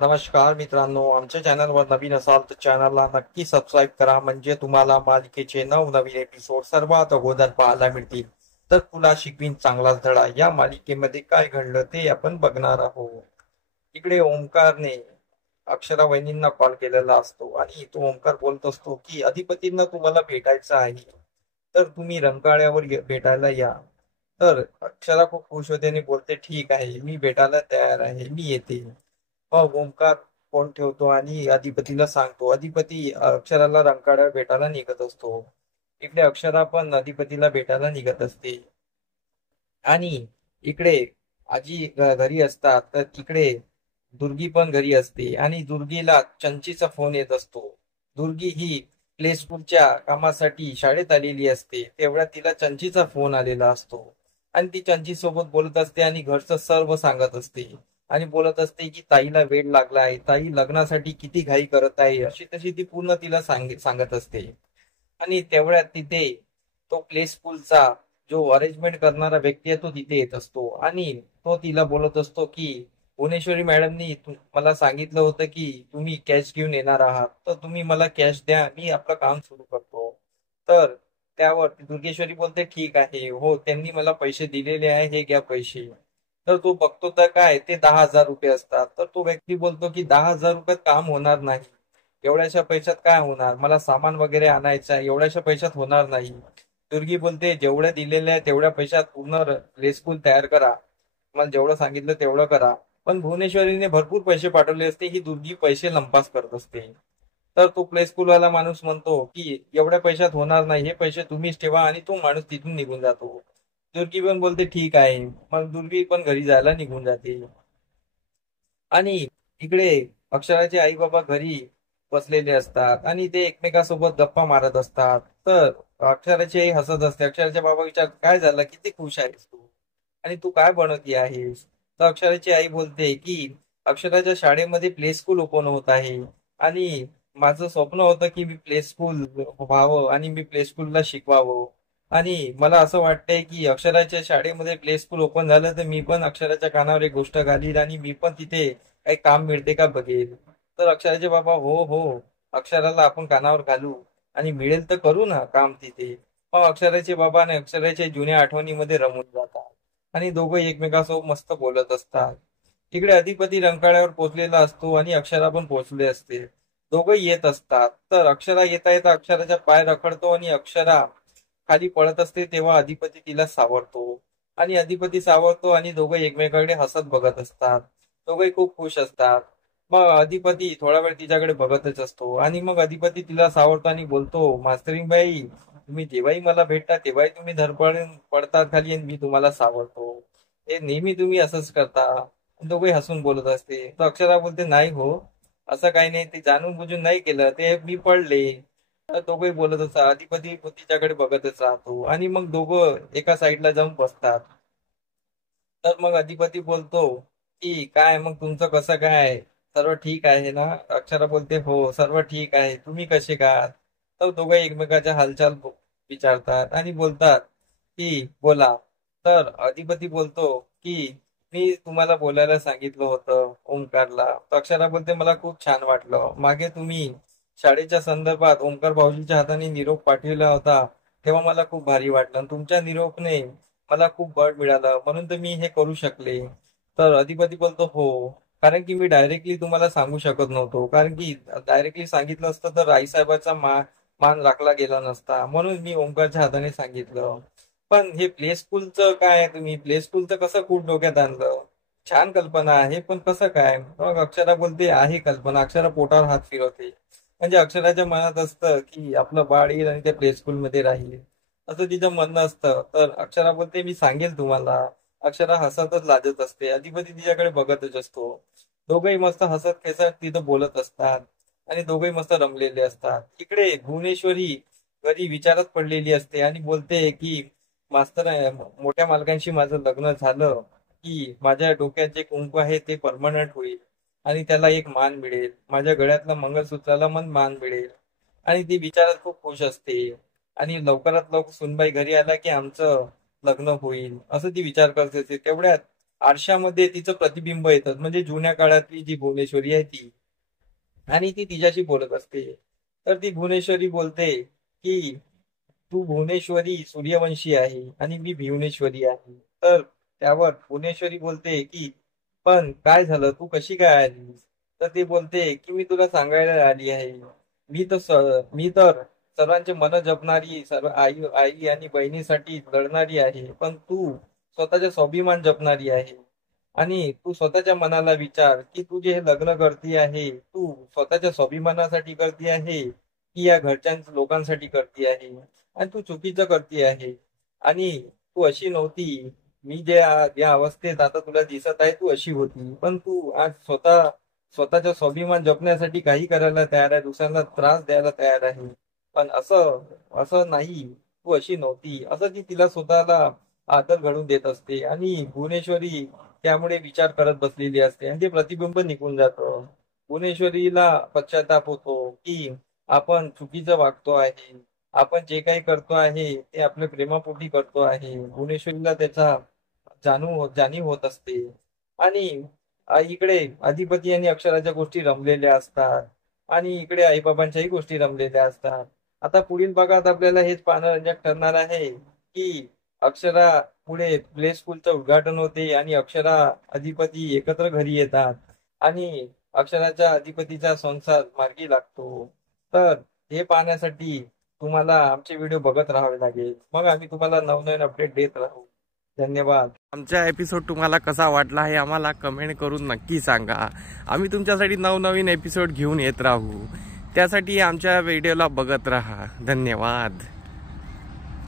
नमस्कार मित्रांनो, आमच्या चॅनलवर नवीन असाल तर चॅनलला नक्की सबस्क्राईब करा, म्हणजे तुम्हाला मालिकेचे नवनवीन एपिसोड सर्वात अगोदर पाहायला मिळतील. तर तुला शिकवीन चांगलाच धडा या मालिकेमध्ये काय घडलं ते आपण बघणार आहोत. इकडे ओंकारने अक्षरा वहिनींना कॉल केलेला असतो आणि तो ओंकार बोलत असतो की अधिपतींना तुम्हाला भेटायचं आहे, तर तुम्ही रंकाळ्यावर भेटायला या. तर अक्षरा खूप खुश होते आणि बोलते ठीक आहे, मी भेटायला तयार आहे, मी येते. मग ओंकार फोन ठेवतो आणि अधिपतीला सांगतो. अधिपती अक्षराला रंकाळ्यावर भेटायला निघत असतो. इकडे अक्षरा पण अधिपतीला भेटायला निघत असते. आणि इकडे आजी घरी असतात, तर तिकडे दुर्गी पण घरी असते आणि दुर्गीला चंचीचा फोन येत असतो. दुर्गी ही प्ले स्कूलच्या कामासाठी शाळेत आलेली असते, तेवढ्या तिला चंचीचा फोन आलेला असतो. आणि ती चंची सोबत बोलत असते आणि घरचं सर्व सांगत असते. आणि बोलत असते की ताईला वेड लागला आहे, ताई लग्नासाठी किती घाई करत आहे, अशी तशी ती पूर्ण तिला सांगत असते. आणि तेवढ्यात तिथे तो प्ले स्कूलचा जो अरेंजमेंट करणारा व्यक्ती आहे तो तिथे येत असतो आणि तो तिला बोलत असतो की भुवनेश्वरी मॅडमनी मला सांगितलं होतं की तुम्ही कॅश घेऊन येणार आहात, तर तुम्ही मला कॅश द्या, मी आपलं काम सुरू करतो. तर त्यावर दुर्गेश्वरी बोलते ठीक आहे, हो त्यांनी मला पैसे दिलेले आहे, हे घ्या पैसे. तर तो बघतो तर काय ते 10,000 रुपये असतात. तर तो व्यक्ती बोलतो की 10,000 रुपयात काम होणार नाही, एवढ्याशा पैशात काय होणार, मला सामान वगैरे आणायचं आहे, एवढ्याशा पैशात होणार नाही. दुर्गी बोलते जेवढ्या दिलेल्या आहे तेवढ्या पैशात पूर्ण रेस्कूल तयार करा, मला जेवढं सांगितलं तेवढं करा. पण भुवनेश्वरीने भरपूर पैसे पाठवले असते, ही दुर्गी पैसे लंपास करत असते. तर तो प्ले स्कूल वाला माणूस म्हणतो की एवढ्या पैशात होणार नाही, हे पैसे तुम्हीच ठेवा, आणि तो माणूस तिथून निघून जातो. दुर्गी पण बोलते ठीक आहे, मग दुर्गी पण घरी जायला निघून जाते. आणि इकडे अक्षराचे आई बाबा घरी बसलेले असतात आणि ते एकमेकांसोबत गप्पा मारत असतात. तर अक्षराची आई हसत असते. अक्षराचे बाबा विचार काय झालं, किती खुश आहेस तू आणि तू काय बनवती आहेस. तर अक्षराची आई बोलते की अक्षराच्या शाळेमध्ये प्ले स्कूल ओपन होत आहे आणि माझं स्वप्न होतं की मी प्ले स्कूल व्हावं आणि मी प्ले स्कूलला शिकवावं. आणि मला असं वाटतंय की अक्षराच्या शाळेमध्ये प्ले स्कूल ओपन झालं तर मी पण अक्षराच्या कानावर एक गोष्ट घालील आणि मी पण तिथे काही काम मिळते का बघेल. तर अक्षराचे बाबा हो हो, अक्षराला आपण कानावर घालू आणि मिळेल तर करू ना काम तिथे. मग अक्षराचे बाबा आणि अक्षराच्या जुन्या आठवणीमध्ये रमून जातात आणि दोघं एकमेकांसोबत मस्त बोलत असतात. इकडे अधिपती रंकाळ्यावर पोहोचलेला असतो आणि अक्षरा पण पोहोचले असते. दोघं येत असतात. तर अक्षरा येता येता अक्षराच्या पाय रखडतो आणि अक्षरा खाली पडत असते, तेव्हा अधिपती तिला सावरतो. आणि अधिपती सावरतो आणि दोघं एकमेकाकडे हसत बघत असतात. दोघंही खूप खुश असतात. मग अधिपती थोडा वेळ तिच्याकडे बघतच असतो आणि मग अधिपती तिला सावरतो आणि बोलतो मास्तरीबाई, तुम्ही जेव्हाही मला भेटता तेव्हाही तुम्ही धडपडून पडतात खाली आणि मी तुम्हाला सावरतो. हे नेहमी तुम्ही असंच करता. दोघे हसून बोलत असते. तर अक्षरा बोलते नाही हो, असं काही नाही, ते जाणून बुजून नाही केलं, ते मी पडले. तर दोघे बोलत असतात. अधिपती तिच्याकडे बघतच राहतो आणि मग दोघं एका साईडला जाऊन बसतात. तर मग अधिपती बोलतो की काय मग तुमचं कसं काय, सर्व ठीक आहे ना. अक्षरा बोलते हो सर्व ठीक आहे, तुम्ही कसे का. तर दोघे एकमेकाच्या हालचाल विचारतात आणि बोलतात की बोला. तर अधिपती बोलतो की मी तुम्हाला बोलायला सांगितलं होतं ओंकारला. तर अक्षरा बोलते मला खूप छान वाटलं, मागे तुम्ही शाळेच्या संदर्भात ओंकार भाऊजीच्या हाताने निरोप पाठविला होता, तेव्हा मला खूप भारी वाटलं आणि तुमच्या निरोपने मला खूप बळ मिळालं, म्हणून तर मी हे करू शकले. तर अधिपती बोलतो हो, कारण की मी डायरेक्टली तुम्हाला सांगू शकत नव्हतो, कारण की डायरेक्टली सांगितलं असतं तर राईसाहेबाचा मान राखला गेला नसता, म्हणून मी ओंकारच्या हाताने सांगितलं. पण हे प्ले स्कूलचं काय, तुम्ही प्ले स्कूलचं कसं खूप डोक्यात आणलं. छान कल्पना आहे पण कसं काय. मग अक्षरा बोलते आहे कल्पना. अक्षरा पोटावर हात फिरवते, म्हणजे अक्षराच्या मनात असतं की आपलं बाळ येईल आणि त्या प्ले स्कूलमध्ये राहील, असं तिचं म्हणणं असतं. तर अक्षरा बोलते मी सांगेल तुम्हाला. अक्षरा हसतच लाजत असते. अधिपती तिच्याकडे बघतच असतो. दोघंही मस्त हसत खेळत तिथं बोलत असतात आणि दोघंही मस्त रमलेले असतात. इकडे भुवनेश्वरी घरी विचारात पडलेली असते आणि बोलते की मास्तर मोठ्या मालकांशी माझं लग्न झालं की माझ्या डोक्यात जे कुंकू आहे ते परमनंट होईल आणि त्याला एक मान मिळेल, माझ्या गळ्यातल्या मंगळसूत्राला मान मिळेल. आणि ती विचारात खूप खुश असते आणि लवकरात लवकर सुनबाई घरी आला की आमचं लग्न होईल असं ती विचार करत असते. तेवढ्यात आरशामध्ये तिचं प्रतिबिंब येतं, म्हणजे जुन्या काळातली जी भुवनेश्वरी आहे ती, आणि ती तिच्याशी बोलत असते. तर ती भुवनेश्वरी बोलते की तू भुवनेश्वरी सूर्यवंशी आहे आणि मी भुवनेश्वरी आहे. तर त्यावर भुवनेश्वरी बोलते की पण काय झालं, तू कशी काय आलीस? तर ती बोलते की मी तुला सांगायला आली आहे. मी तर सर्वांचे मन जपणारी, सर्व आई आई आणि बहिणीसाठी लढणारी आहे, पण तू स्वतःचा स्वाभिमान जपणारी आहे. आणि तू स्वतःच्या मनाला विचार की तू जे हे लग्न करती आहे, तू स्वतःच्या स्वाभिमानासाठी करती आहे की या घरच्या लोकांसाठी करती आहे. आणि तू चुकीचं करती आहे. आणि तू अशी नव्हती. मी जे या अवस्थेत आता तुला दिसत आहे, तू अशी होती, पण तू आज स्वतःचा स्वाभिमान जपण्यासाठी काही करायला तयार आहे, दुसऱ्यांना त्रास द्यायला तयार आहे. पण असं असं नाही, तू अशी नव्हती, असं ती तिला स्वतःला आदर घडवून देत असते. आणि भुवनेश्वरी त्यामुळे विचार करत बसलेली असते आणि ते प्रतिबिंब निघून जातं. भुवनेश्वरीला पश्चाताप होतो की आपण चुकीचं वागतो आहे, आपण जे काही करतो आहे ते आपल्या प्रेमापोटी करतो आहे. भुवनेश्वरीला त्याचा जाणीव होत असते. आणि इकडे अधिपती आणि अक्षराच्या गोष्टी रमलेल्या असतात आणि इकडे आईबाबांच्याही गोष्टी रमलेल्या असतात. आता पुढील भागात आपल्याला हेच पाहणं रंजक ठरणार आहे की अक्षरा पुढे प्ले स्कूलचं उद्घाटन होते आणि अक्षरा अधिपती एकत्र घरी येतात आणि अक्षराच्या अधिपतीचा संसार मार्गी लागतो. तर हे पाहण्यासाठी तुम्हाला आमचे व्हिडिओ बघत राहावे लागेल. मग आम्ही तुम्हाला नवनवीन अपडेट देत राहू. धन्यवाद. आमचा एपिसोड तुम्हाला कसा वाटला हे आम्हाला कमेंट करून नक्की सांगा. आम्ही तुमच्यासाठी नवनवीन एपिसोड घेऊन येत राहू. त्यासाठी आमच्या व्हिडिओला बघत राहा. धन्यवाद.